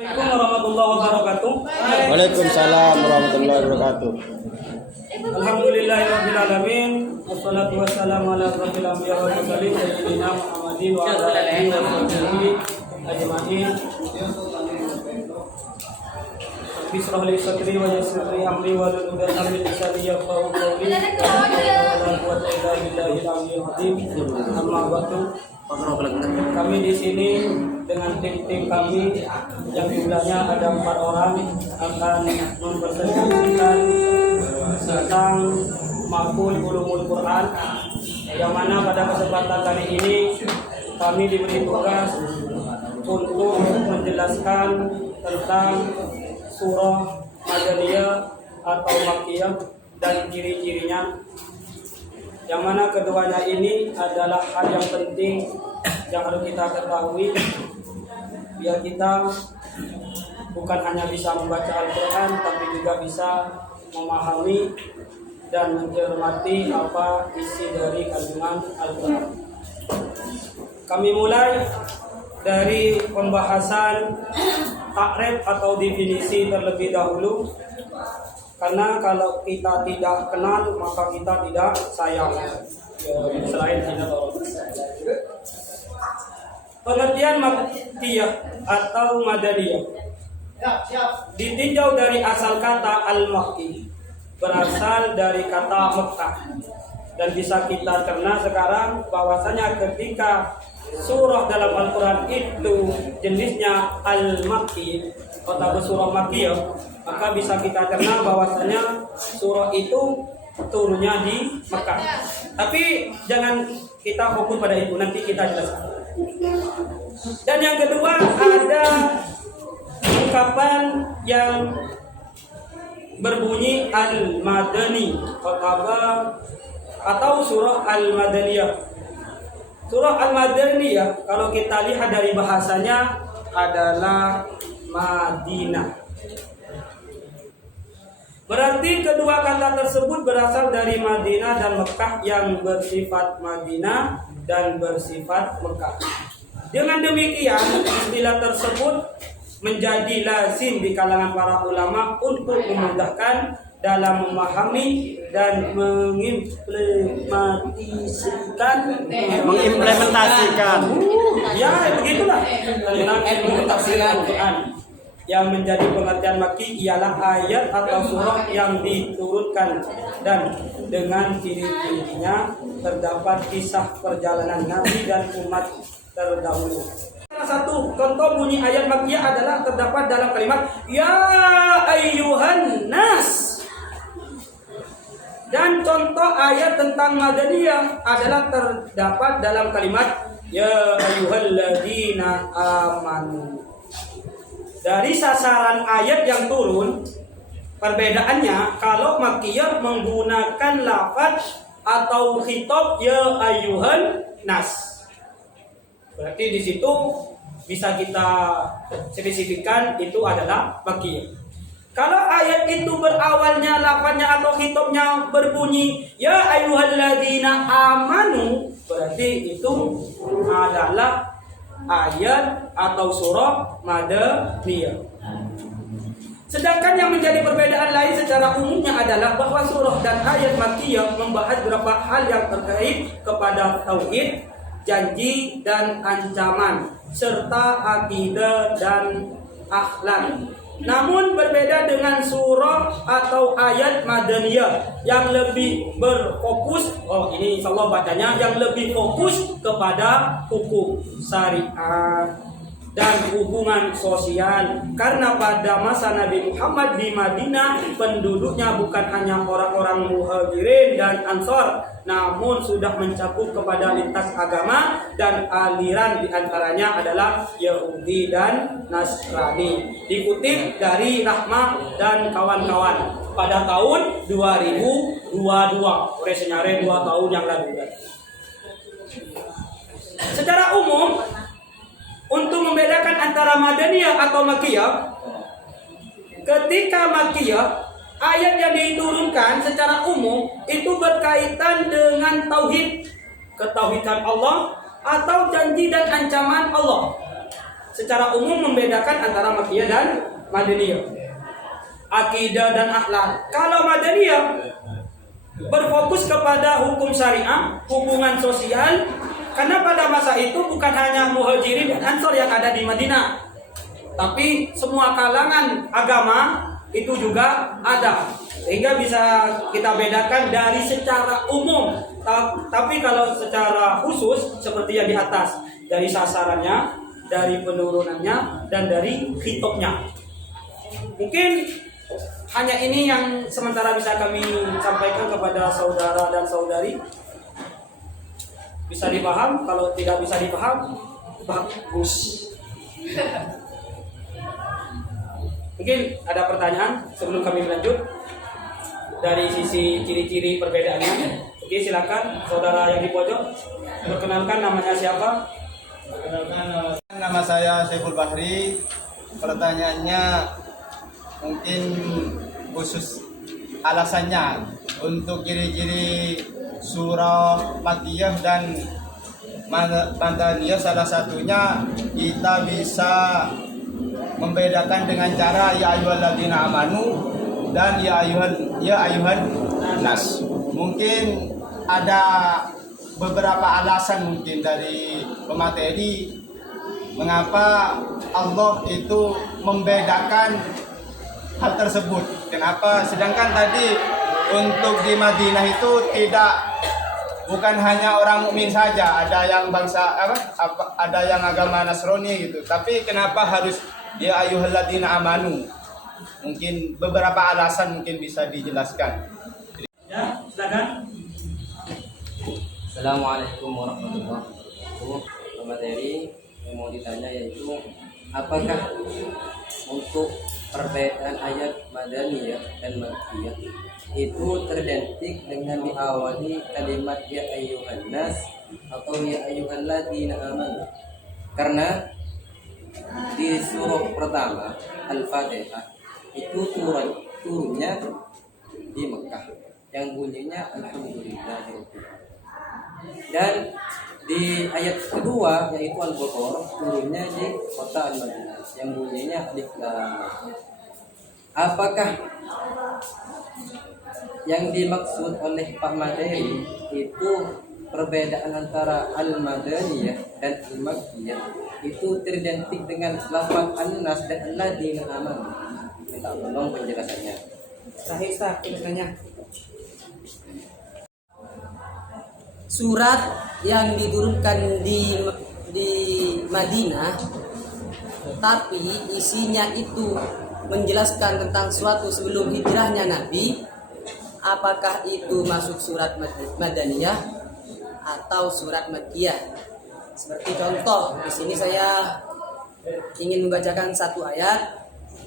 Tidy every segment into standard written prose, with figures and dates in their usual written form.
Assalamualaikum warahmatullahi wabarakatuh. Waalaikumsalam warahmatullahi wabarakatuh. Alhamdulillahirabbil alamin. Wassalatu wassalamu ala asyrofil anbiya wal mursalin sayyidina Muhammadin wa ala alihi wa sahbihi ajmain. Bismillah li sadri wa yassir li amri wa hlul 'uqdatam min lisani yafqahu qawli. La quwwata illa billahil aliyyil azim. Amma ba'du. Kami di sini dengan tim kami yang jumlahnya ada 4 orang akan mempresentasikan tentang Mafhum Ulumul Quran, yang mana pada kesempatan kali ini kami diberi tugas untuk menjelaskan tentang surah Madaniyah atau Makkiyah dan ciri-cirinya, yang mana keduanya ini adalah hal yang penting yang harus kita ketahui biar kita bukan hanya bisa membaca Al-Quran tapi juga bisa memahami dan mencermati apa isi dari kandungan Al-Quran. Kami mulai dari pembahasan takrif atau definisi terlebih dahulu, karena kalau kita tidak kenal maka kita tidak sayang. Selain tidak tahu. Pengertian Makkiyah atau Madaniyah ditinjau dari asal kata al-Makki, berasal dari kata Mekah, dan bisa kita cerna sekarang bahwasanya ketika surah dalam Al-Quran itu jenisnya al-Makki atau surah Makkiyah, maka bisa kita cerna bahwasanya surah itu turunnya di Mekah. Tapi jangan kita fokus pada itu, nanti kita jelaskan. Dan yang kedua ada ungkapan yang berbunyi al-Madani atau surah al-Madaniyah. Surah al-Madaniyah kalau kita lihat dari bahasanya adalah Madinah. Berarti kedua kata tersebut berasal dari Madinah dan Mekah, yang bersifat Madinah dan bersifat Mekah. Dengan demikian, istilah tersebut menjadi lazim di kalangan para ulama untuk memudahkan dalam memahami dan mengimplementasikan. Ya, begitulah tentang ilmu tafsir Al-Quran. Yang menjadi pengertian Makki ialah ayat atau surah yang diturunkan dan dengan ciri-cirinya terdapat kisah perjalanan Nabi dan umat terdahulu. Salah satu contoh bunyi ayat Makkiyah adalah terdapat dalam kalimat ya ayyuhan nas. Dan contoh ayat tentang Madaniyah adalah terdapat dalam kalimat ya ayyuhalladzina amanu. Dari sasaran ayat yang turun, perbedaannya kalau Makkiyah menggunakan lafaz atau khitab ya ayyuhan nas. Berarti di situ bisa kita spesifikkan itu adalah Makkiyah. Kalau ayat itu berawalnya lafaznya atau khitabnya berbunyi ya ayyuhalladzina amanu, berarti itu adalah ayat atau surah Madaniyah. Sedangkan yang menjadi perbedaan lain secara umumnya adalah bahwa surah dan ayat Makkiyah membahas beberapa hal yang terkait kepada tauhid, janji dan ancaman, serta akidah dan akhlak. Namun berbeda dengan surah atau ayat Madaniyah yang lebih berfokus, ini insyaallah bacanya yang lebih fokus kepada hukum syariat dan hubungan sosial, karena pada masa Nabi Muhammad di Madinah penduduknya bukan hanya orang-orang Muhajirin dan Ansor, namun sudah mencakup kepada lintas agama dan aliran, diantaranya adalah Yahudi dan Nasrani. Dikutip dari Rahmah dan kawan-kawan pada tahun 2022, oleh senyare 2 tahun yang lalu. Secara umum, untuk membedakan antara Madaniyah atau Makkiyah, ketika Makkiyah ayat yang diturunkan secara umum itu berkaitan dengan tauhid, ketauhidan Allah atau janji dan ancaman Allah. secara umum membedakan antara Makkiyah dan Madaniyah. Akidah dan akhlak. Kalau Madaniyah berfokus kepada hukum syariah, hubungan sosial, karena pada masa itu bukan hanya Muhajirin dan Ansor yang ada di Madinah, tapi semua kalangan agama itu juga ada, sehingga bisa kita bedakan dari secara umum. Tapi kalau secara khusus seperti yang di atas, dari sasarannya, dari penurunannya, dan dari hitopnya. Mungkin hanya ini yang sementara bisa kami sampaikan kepada saudara dan saudari. Bisa dipaham? Kalau tidak bisa dipaham, bagus. Mungkin ada pertanyaan sebelum kami lanjut dari sisi ciri-ciri perbedaannya. Oke, silakan saudara yang di pojok. Perkenalkan namanya siapa? Nama saya Syaiful Bahri. Pertanyaannya mungkin khusus alasannya untuk ciri-ciri surah Makkiyah dan Madaniyah, salah satunya kita bisa membedakan dengan cara ya ayyuhalladzina amanu dan ya ayuhan nas. Mungkin ada beberapa alasan mungkin dari pemateri mengapa Allah itu membedakan hal tersebut. Kenapa? Sedangkan tadi untuk di Madinah itu bukan hanya orang mukmin saja, ada yang ada yang agama Nasrani gitu. Tapi kenapa harus ya ayyuhalladzina amanu? Mungkin beberapa alasan mungkin bisa dijelaskan. Ya, silakan. Assalamualaikum warahmatullahi wabarakatuh. Materi yang mau ditanya yaitu apakah untuk perbedaan ayat Madaniyah dan Makkiyah itu terdentik dengan diawali kalimat ya ayyuhan nas atau ya ayyuhalladzina amanu? Karena di surah pertama Al-Fatihah itu turunnya di Mekah yang bunyinya alhamdulillah, dan di ayat kedua yaitu Al-Baqarah turunnya di kota Al-Madinah yang bunyinya alif lam. Apakah yang dimaksud oleh Pak Materi itu perbedaan antara Al-Madaniyah dan Al-Makkiyah itu terdentik dengan lafaz An-Nas dan Alladzina amanu? Minta tolong penjelasannya. Ustaz, tanya. Surat yang diturunkan di Madinah, tapi isinya itu menjelaskan tentang suatu sebelum hijrahnya Nabi. Apakah itu masuk surat Madaniyah atau surat Makkiyah? Seperti contoh, di sini saya ingin membacakan satu ayat.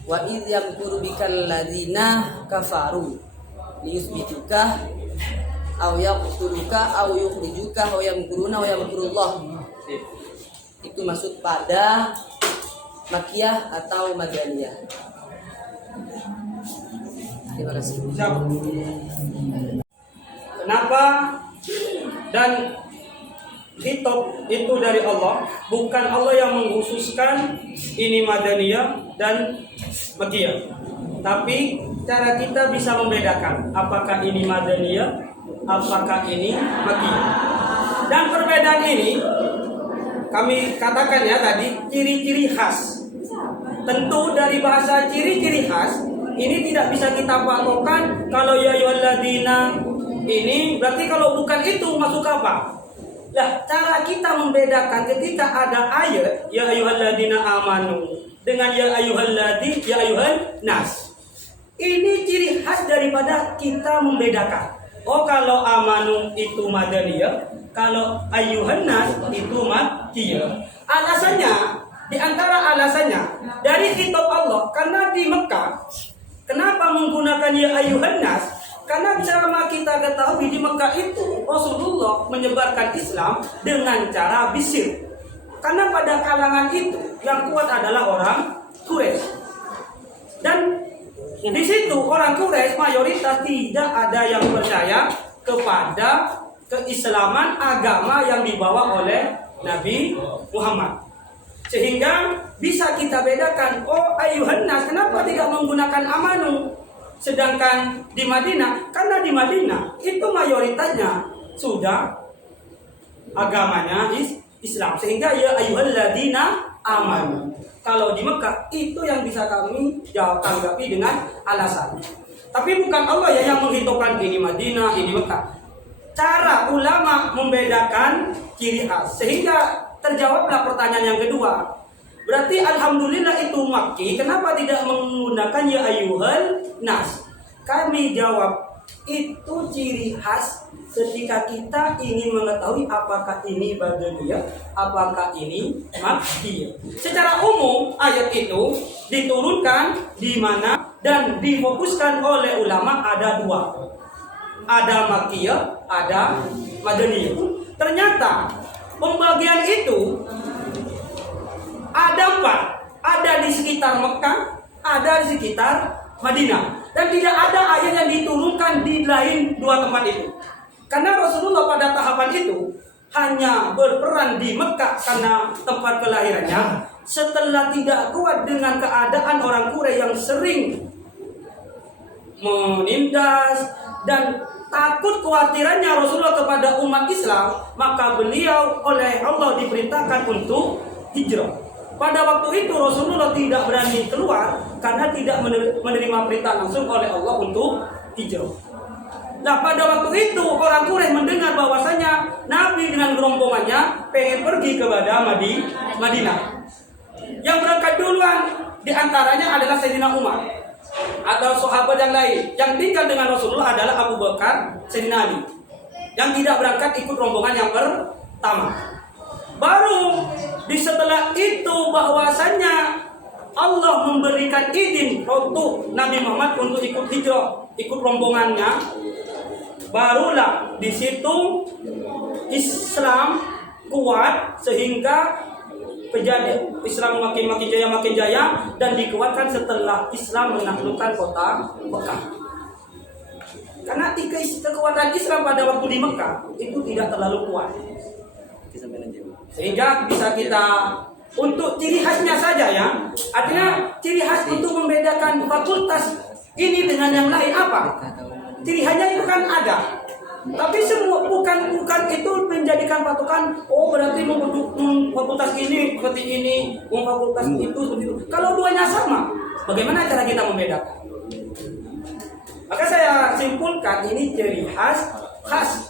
Wa idh yamkuru bikal ladzina kafaru liyuthbituka aw yaqtuluka aw yukhrijuka wa yamkuruna wa yamkurullah. Itu masuk pada Makkiyah atau Madaniyah. Terima kasih. Kenapa dan hitop itu dari Allah, bukan Allah yang mengkhususkan ini Madaniyah dan Makkiyah. Tapi cara kita bisa membedakan apakah ini Madaniyah, apakah ini Makkiyah. Dan perbedaan ini kami katakan ya tadi ciri-ciri khas. Tentu dari bahasa ciri-ciri khas ini tidak bisa kita patokkan kalau ya ayyuhalladzina ini berarti kalau bukan itu masuk apa? Nah, cara kita membedakan ketika ada ayat ya ayyuhalladzina amanu dengan ya ayyuhalladzi ya ayyuhan nas. Ini ciri khas daripada kita membedakan. Oh, kalau amanu itu Madaniyah, kalau ayyuhan nas itu Makkiyah. Alasannya, di antara alasannya dari kitab Allah, karena di Mekah, kenapa menggunakan ya ayyuhan nas? Karena cara kita ketahui di Mekah itu Rasulullah menyebarkan Islam dengan cara bisir. Karena pada kalangan itu yang kuat adalah orang Quraisy. Dan di situ orang Quraisy mayoritas tidak ada yang percaya kepada keislaman agama yang dibawa oleh Nabi Muhammad. Sehingga bisa kita bedakan, oh ayuhan nas, kenapa tidak menggunakan amanu? Sedangkan di Madinah, karena di Madinah itu mayoritasnya sudah agamanya Islam. Sehingga ya ayyuhalladzina amanu. Kalau di Mekah itu yang bisa kami jawab tanggapi dengan alasan. Tapi bukan Allah ya yang menghitungkan ini Madinah, ini Mekah. Cara ulama membedakan ciri khas. Sehingga terjawablah pertanyaan yang kedua. Berarti alhamdulillah itu Makki, kenapa tidak menggunakan ya ayyuhal nas? Kami jawab, itu ciri khas ketika kita ingin mengetahui apakah ini Madaniyah, apakah ini Makkiyah. Secara umum ayat itu diturunkan di mana dan difokuskan oleh ulama ada dua. Ada Makkiyah, ada Madaniyah. Ternyata pembagian itu ada 4, ada di sekitar Mekah, ada di sekitar Madinah, dan tidak ada ayat yang diturunkan di lain 2 tempat itu. Karena Rasulullah pada tahapan itu hanya berperan di Mekah karena tempat kelahirannya. Setelah tidak kuat dengan keadaan orang Quraisy yang sering menindas dan takut kekhawatirannya Rasulullah kepada umat Islam, maka beliau oleh Allah diperintahkan untuk hijrah. Pada waktu itu Rasulullah tidak berani keluar karena tidak menerima perintah langsung oleh Allah untuk hijrah. Nah, pada waktu itu orang Quraisy mendengar bahwasanya Nabi dengan rombongannya pengen pergi kepada Madinah. Yang berangkat duluan diantaranya adalah Sayyidina Umar atau sahabat yang lain. Yang tinggal dengan Rasulullah adalah Abu Bakar, Sayyidina Ali. Yang tidak berangkat ikut rombongan yang pertama. Baru di setelah itu bahwasanya Allah memberikan izin untuk Nabi Muhammad untuk ikut hijrah, ikut rombongannya. Barulah di situ Islam kuat sehingga kejadian Islam makin jaya dan dikuatkan setelah Islam menaklukkan kota Mekah. Karena kekuatan Islam pada waktu di Mekah itu tidak terlalu kuat. Sehingga bisa kita untuk ciri khasnya saja ya. Artinya ciri khas untuk membedakan fakultas ini dengan yang lain apa? Ciri khasnya itu kan ada. Tapi semua bukan itu menjadikan patokan. Oh berarti fakultas ini seperti ini, fakultas itu seperti itu. Kalau duanya sama, bagaimana cara kita membedakan? Maka saya simpulkan ini ciri khas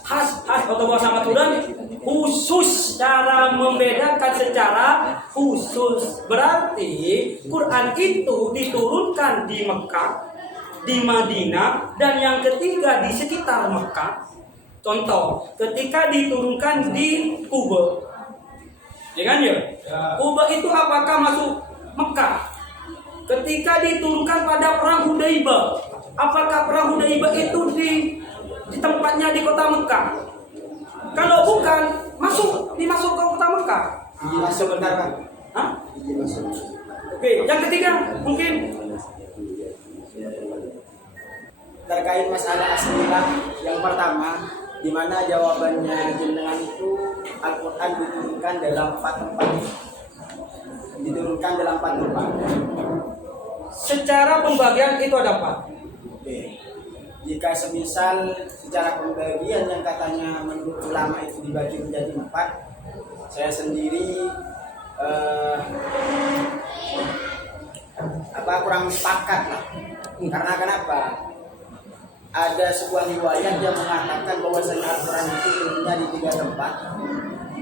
atau bahasa Maturan khusus, cara membedakan secara khusus. Berarti Quran itu diturunkan di Mekah, di Madinah, dan yang ketiga di sekitar Mekah. Contoh, ketika diturunkan di Kuba, ya kan ya? Kuba itu apakah masuk Mekah? Ketika diturunkan pada perang Hudaibah, apakah perang Hudaibah itu di tempatnya di kota Mekah? Kalau bukan, dimasuk ke kota Mekah. Masuk bentar kan? Hah? Oke, yang ketiga mungkin terkait masalah aslilah. Yang pertama, di mana jawabannya jenengan itu Al-Quran diturunkan dalam 4 tempat. Diturunkan dalam 4 tempat. secara pembagian itu ada 4. Oke. Jika semisal secara pembagian yang katanya menurut ulama itu dibagi menjadi 4, saya sendiri kurang sepakat lah. Karena kenapa? Ada sebuah riwayat yang mengatakan bahwasanya Al-Quran itu turunnya di 3 tempat,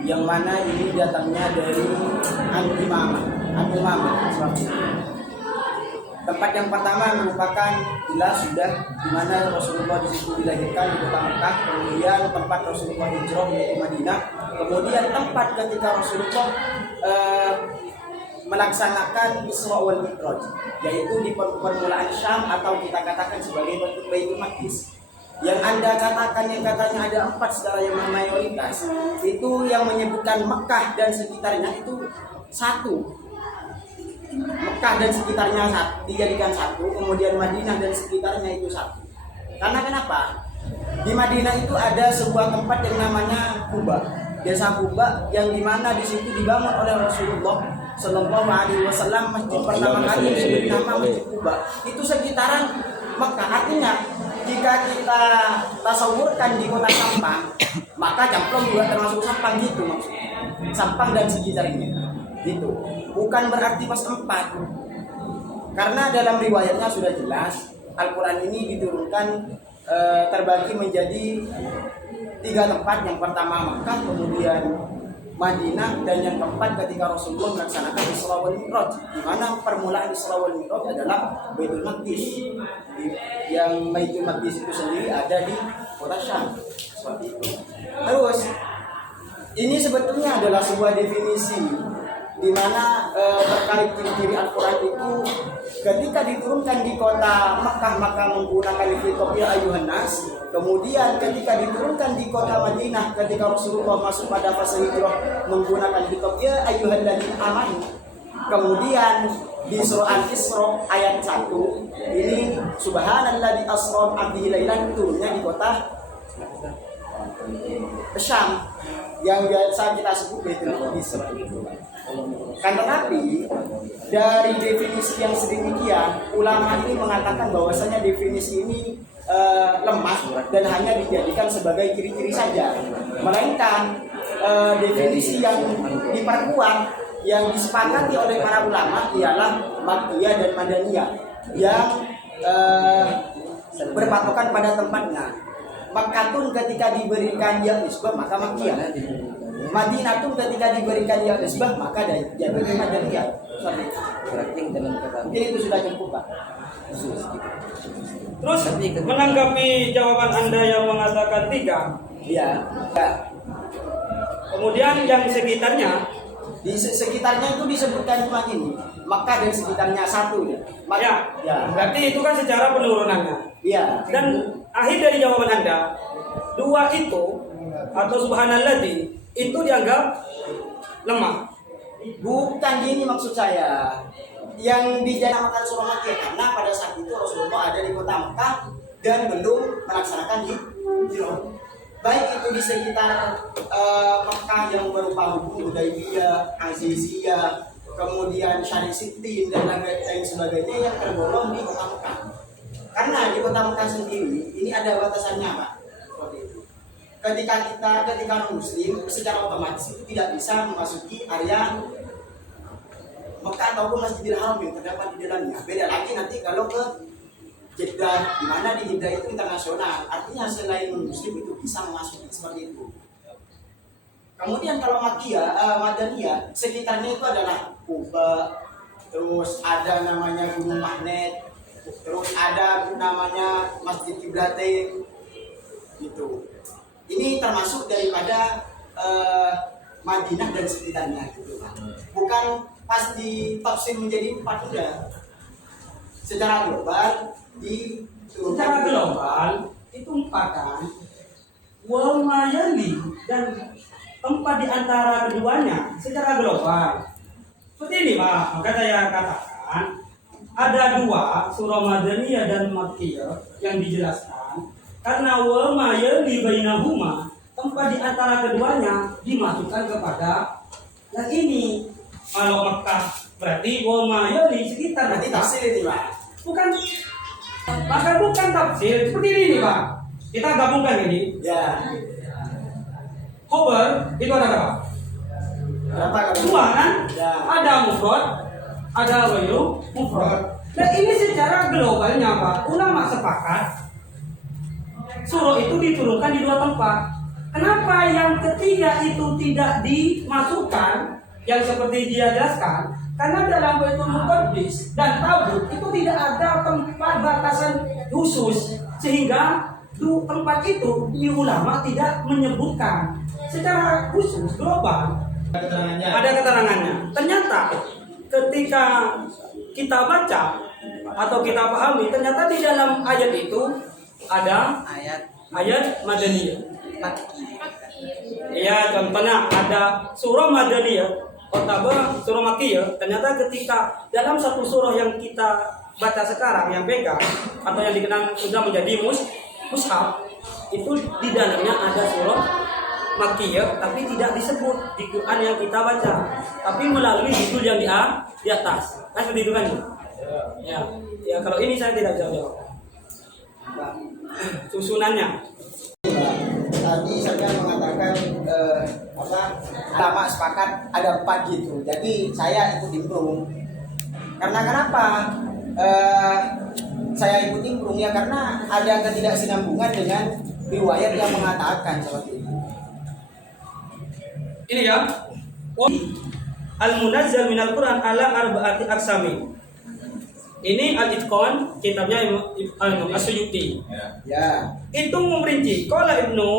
yang mana ini datangnya dari An-Umamah. Tempat yang pertama merupakan jelas sudah di mana Rasulullah di situ dilahirkan di kota Mekah, kemudian tempat Rasulullah hijrah yaitu Madinah, kemudian tempat ketika Rasulullah melaksanakan Isra wal Mi'raj, yaitu di permulaan Syam atau kita katakan sebagai bentuk Baitul Maqdis. Yang Anda katakan yang katanya ada 4 secara yang mayoritas, itu yang menyebutkan Mekah dan sekitarnya itu 1. Mekah dan sekitarnya dijadikan 1, kemudian Madinah dan sekitarnya itu 1. Karena kenapa? Di Madinah itu ada sebuah tempat yang namanya Kuba. Desa Kuba yang dimana di situ dibangun oleh Rasulullah Shallallahu Alaihi Wasallam. Masjid pertama kali diberi nama Masjid Kuba. Itu sekitaran Mekah. Artinya jika kita tasawurkan di kota Sampang, maka Jamplong juga termasuk Sampang gitu maksudnya. Sampang dan sekitarnya gitu. Bukan berarti pas 4. Karena dalam riwayatnya sudah jelas Al-Quran ini diturunkan terbagi menjadi 3 tempat. Yang pertama Mekah, kemudian Madinah, dan yang keempat ketika Rasulullah melaksanakan Isra wal Mi'raj, di mana permulaan Isra wal Mi'raj adalah Baitul Maqdis. Yang Baitul Maqdis itu sendiri ada di kota Syam. Seperti itu. Terus ini sebetulnya adalah sebuah definisi di mana terkait ciri-ciri Al-Quran itu ketika diturunkan di kota Mekah maka menggunakan khitab ya ayuhan nas. Kemudian ketika diturunkan di kota Madinah ketika Rasulullah masuk pada fase hijrah menggunakan khitab ya ayyuhalladzina amanu. Kemudian di surah Al-Isra ayat 1 ini subhanalladzi asra bi lailan, turunnya di kota Syam yang biasa kita sebut Baitul Maqdis. Kan tetapi dari definisi yang sedemikian, ulama ini mengatakan bahwasanya definisi ini lemah dan hanya dijadikan sebagai ciri-ciri saja, melainkan definisi yang diperkuat yang disepakati oleh para ulama ialah Makkiyah dan Madaniyah yang berpatokan pada tempatnya. Makkatun ketika diberikan ya nisbah maka Makkiyah. Madinatun ketika diberikan ya nisbah maka jadi Madaniyah. Mungkin itu sudah cukup, Pak. Terus menanggapi jawaban Anda yang mengatakan 3. Iya. Ya. Kemudian yang sekitarnya, Di sekitarnya itu disebutkan cuma ini, Makkah dan sekitarnya 1 ya. ya, berarti itu kan secara penurunannya. Iya. Dan akhir dari jawaban Anda, 2 itu atau subhanalladzi itu dianggap lemah. Bukan gini maksud saya. Yang dinamakan surah Makkiyah karena pada saat itu Rasulullah ada di kota Mekah dan belum melaksanakan hijrah. Baik itu di sekitar Mekah yang berupa Hudaybiyah, Aziziyah, kemudian Syarif Sittin dan lain sebagainya yang tergolong di kota Mekah. Karena di kota Mekah sendiri ini ada batasannya, Pak. Seperti itu. Ketika Muslim secara otomatis itu tidak bisa memasuki area Mekah ataupun Masjidil Haram yang terdapat di dalamnya. Beda lagi nanti kalau ke Jeddah, di mana di Jeddah itu internasional, artinya selain Muslim itu bisa memasuki seperti itu. Kemudian kalau Madaniyah, sekitarnya itu adalah Kuba, terus ada namanya Gunung Magnet, terus ada namanya Masjid Qiblatain, gitu. Ini termasuk daripada Madinah dan sekitarnya, gitu, Pak. Bukan pas ditafsir menjadi 4 udah. Secara global Secara global itu 4 kan. Wa mayali dan tempat di antara keduanya secara global. Seperti ini, Pak. Maka saya katakan ada 2 surah Madaniyah dan Makkiyah yang dijelaskan karena wa mayali bainahuma, tempat di antara keduanya dimasukkan kepada yang ini. Kalau Mekah berarti wa mayali sekitar nanti tafsir ini, Pak. Bukan, maka bukan tafsir seperti ini, Pak. Kita gabungkan ini. Ya. Khobar itu ada berapa? Berapa kan? 2 kan? Ya. Ada mufrad, ada ghairu mufrad. Dan ini secara globalnya, Pak, ulama sepakat surah itu diturunkan di 2 tempat. Kenapa yang ketiga itu tidak dimasukkan? Yang seperti dia jelaskan, karena dalam Baitul Muqaddis dan Tabuk itu tidak ada tempat batasan khusus, sehingga tempat itu di ulama tidak menyebutkan secara khusus global. Ada keterangannya. Ternyata ketika kita baca atau kita pahami, ternyata di dalam ayat itu ada ayat Madaniyah. Ya, contohnya ada surah Madaniyah, surah Makkiyah. Ternyata ketika dalam satu surah yang kita baca sekarang, yang pegang atau yang dikenal sudah menjadi mushaf, itu di dalamnya ada surah Makkiyah, tapi tidak disebut di Quran yang kita baca, tapi melalui judul yang di atas. Kan seperti itu kan? Ya, ya kalau ini saya tidak bisa jawab. Susunannya. Tadi saya mengatakan ulama sepakat ada 4 gitu. Jadi saya ikut nimbrung. Karena kenapa? Saya ikut nimbrung ya karena ada ketidaksinambungan dengan riwayat yang mengatakan seperti itu. Ini ya. Al-Munazzal minal Quran ala arba'ati aqsami. Ini Al-Itqan, kitabnya Imam As-Suyuti. Ya. Itu memperinci. Qala Ibnu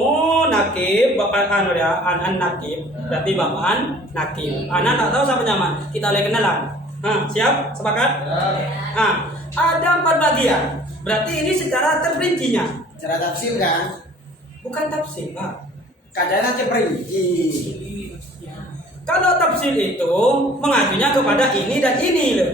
Nakib, Bapak An-Nakib, berarti Bapak An-Nakib. Ana tak tahu siapa nyaman. Kita boleh kenalan. Siap? Sepakat? Ada 4 bagian. Berarti ini secara terperincinya. Cara tafsir kan? Bukan tafsir, Pak. Kadang terperinci. Kalau tafsir itu mengacunya kepada ini dan ini loh.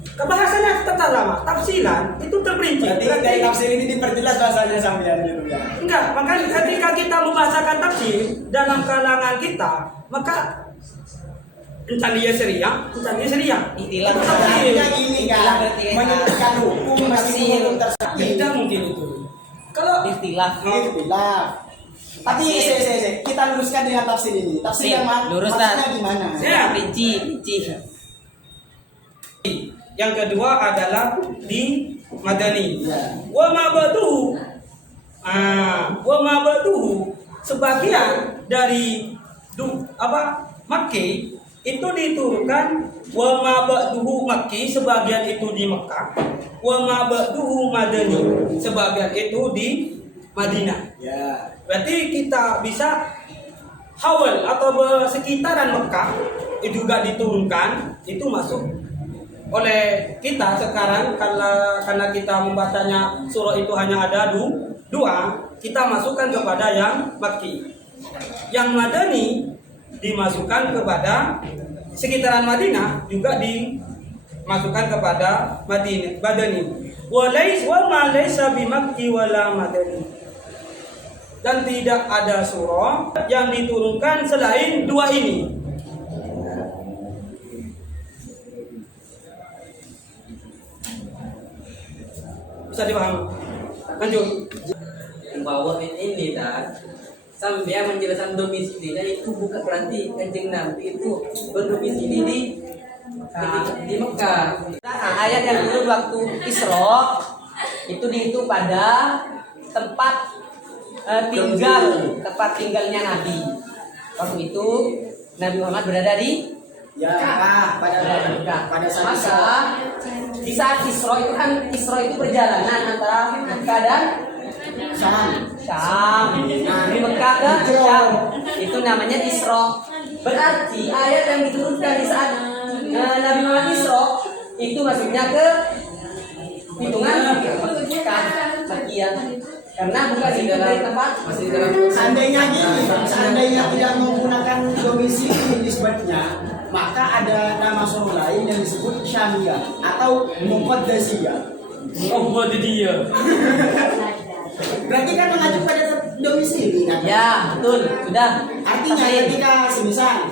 Kebahasannya tetap lama. Tafsiran itu terperinci. Berarti dari tafsir ini diperjelas bahasanya sampean gitu ya. Enggak, makanya ketika kita membahasakan tafsir dalam kalangan kita, maka Encandia Syariah. Istilah Artinya gini kan, menyebutkan hukum masih hukum tersebut. Tidak mungkin itu. Kalau istilah. Istilah. Tapi kita luruskan dengan tafsir ini. Tafsir yang maksudnya gimana? Ya. Rinci. Yang kedua adalah di Madani. Ya. Wa ma ba'duhu sebagian dari Makki itu diturunkan wa ma ba'duhu Makki, sebagian itu di Mekah, wa ma ba'duhu Madani, sebagian itu di Madinah. Ya. Berarti kita bisa hawal atau sekitaran Mekah itu juga diturunkan, itu masuk oleh kita sekarang karena kita membacanya surah itu hanya ada 2, kita masukkan kepada yang Makki. Yang Madani dimasukkan kepada sekitaran Madinah, juga dimasukkan kepada Madani. Wa ma laysa bi Makki wala Madani. Dan tidak ada surah yang diturunkan selain 2 ini. Bisa dipahami? Lanjut. Membawa ini dan sampai menjelaskan domisilinya itu bukan berarti Kanjeng Nabi itu berdomisili di Mekah. Nah, ayat yang dulu waktu Isra itu dihitung pada tempat tinggalnya Nabi. Waktu itu Nabi Muhammad berada di pada saat maka di saat Isra itu perjalanan antara Mekah dan Syam. Dari Mekah ke Syam itu namanya Isra. Berarti ayat yang diturunkan di saat Nabi Muhammad Isra itu maksudnya ke hitungan Mekah, Makkiyah. Karena bukan di dalam tempat masih di dalam. Seandainya tidak menggunakan domisili nisbatnya, maka ada nama surah lain yang disebut Syamiyah atau Muqaddasiyah. Muhammadiyah. Berarti kan mengacu pada domisili kan? Ya, betul. Sudah. Artinya ketika semisal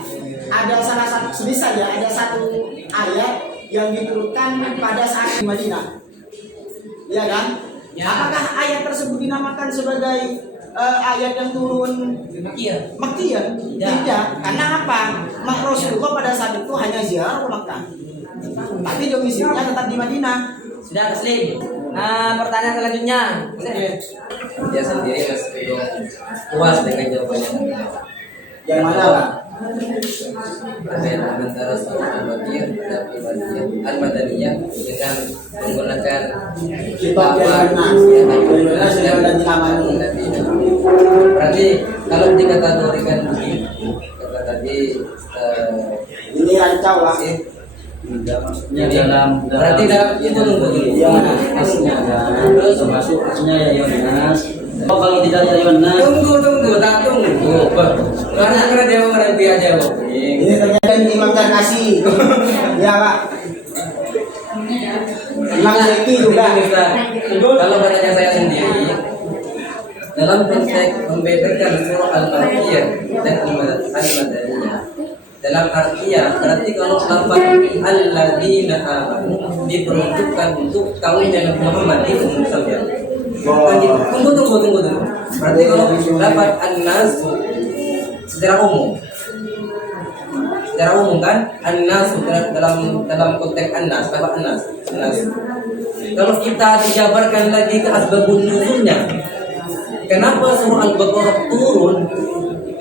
ada ada satu ayat yang diturunkan pada saat di Madinah. Iya kan? Ya. Apakah ayat tersebut dinamakan sebagai ayat yang turun Makkiyah? Tidak. Karena apa? Rasulullah pada saat itu hanya ziarah ke Makkah. Tapi domisilinya tetap di Madinah. Sudah Muslim. Nah, pertanyaan selanjutnya. Dia sendiri belum puas dengan jawabannya. Yang mana, Pak? Perbedaan antara surah Al-Makkiyah dan Al-Madaniyah dengan menggunakan Kitab yang benar dan diamani. Berarti kalau dikategorikan begini, kata tadi Ini rancau lah. maksudnya dalam berarti dalam itu nunggu dulu. Iya. maksudnya termasuk maksudnya ya Yohanes. Kalau tidak ya Yohanes Tunggu. Karena dia mau berhenti aja, Bu. Ini ternyata Imam Zarkasi. Ya, Pak. Imam Zeki juga. Kalau katanya saya sendiri dalam konteks membedakan surah Al-Makkiyah dan Al-Madaniyah. Dalam artian, berarti kalau lafaz alladzina amanu diperuntukkan untuk kaum yang Muhammad di umum saja. Tunggu. Berarti kalau lafaz an-nas secara umum kan an-nas dalam konteks an-nas, lafaz an-nas. Kalau kita dijabarkan lagi ke asbabun nuzulnya, kenapa surah Al-Baqarah turun?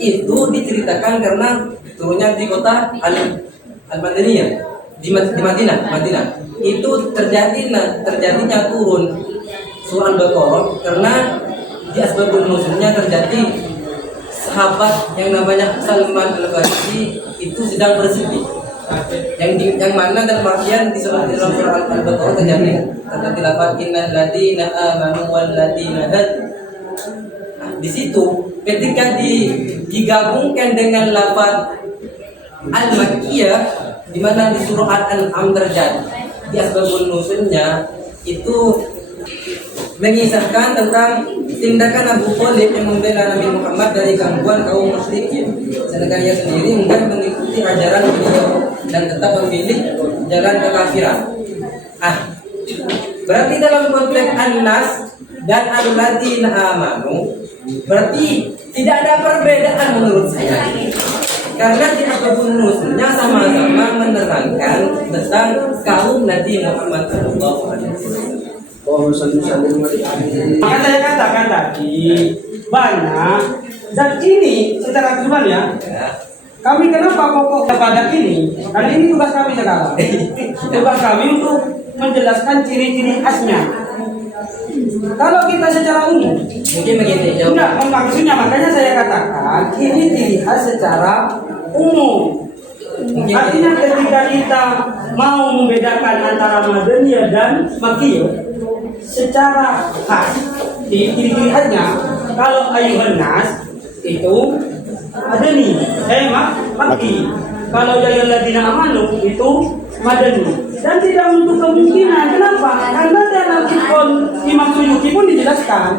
Itu diceritakan karena turunnya di kota Al-Madaniyah, di Madinah. Itu terjadinya turun surah Al-Baqarah karena di asbabun nuzulnya terjadi sahabat yang namanya Salman Al-Farisi itu sedang bersedih. Yang mana dalam artian di dalam surah Al-Baqarah terjadi lafaz innal ladina amanu wal ladina hadu. Di situ ketika digabungkan dengan lafaz Al-Makkiyah di mana di surah Al-An'am terjadi di asbabun nuzulnya itu mengisahkan tentang tindakan Abu Thalib yang membela Nabi Muhammad dari gangguan kaum musyrikin, sedangkan ia sendiri enggan mengikuti ajaran beliau dan tetap memilih jalan kekafiran. Berarti dalam konteks An-Nas dan Alladzina amanu berarti tidak ada perbedaan menurut saya. Karena di asbabun nuzulnya sama-sama menerangkan tentang kaum Nabi Muhammad sallallahu alaihi wasallam. Maka saya katakan tadi banyak dan ini secara keseluruhan ya. Kami kenapa pokok kepada ini? Karena ini tugas kami sekarang. Tugas kami untuk menjelaskan ciri-ciri khasnya. Kalau kita secara umum, Mungkin begini, enggak maksudnya makanya saya katakan ini ciri khas secara umum. Artinya ketika kita mau membedakan antara Madaniyah dan Makkiyah secara khas, ciri-ciri khasnya kalau ayuhan nas itu Madani, Makki. Kalau ya alladzina amanu itu Madani. Dan tidak untuk kemungkinan. Kenapa? Karena dalam Imam Suyuti pun dijelaskan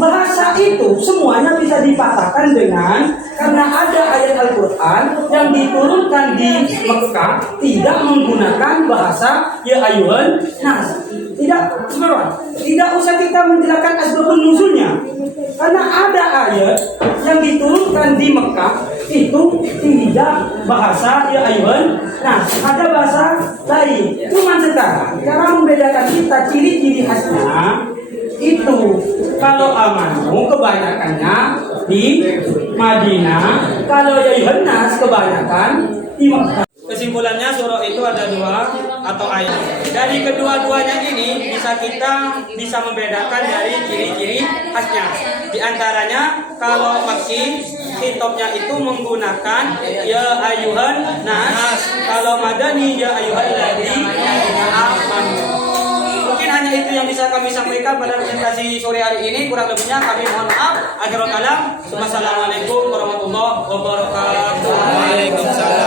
bahasa itu semuanya bisa dipatahkan dengan karena ada ayat Al-Quran yang diturunkan di Mekah tidak menggunakan bahasa ya ayuhan nas. Tidak usah kita menjelaskan asbabun nuzulnya karena ada ayat yang diturunkan di Mekah itu tidak bahasa ya ayuhan nas, ada bahasa lain. Cuma sekarang cara membedakan kita ciri-ciri khasnya itu kalau amanu kebanyakannya di Madinah, kalau ya ayuhan nas kebanyakan di Mekah. Kesimpulannya surah itu ada dua atau ayat. Dari kedua-duanya ini kita bisa membedakan dari ciri-ciri khasnya. Di antaranya kalau Makki hitopnya itu menggunakan ya ayuhan nas, kalau Madani ya ayuhan ladzi amanu. Mungkin hanya itu yang bisa kami sampaikan pada presentasi sore hari ini. Kurang lebihnya kami mohon maaf. Akhirul kalam. Wassalamualaikum warahmatullahi wabarakatuh. Waalaikumsalam.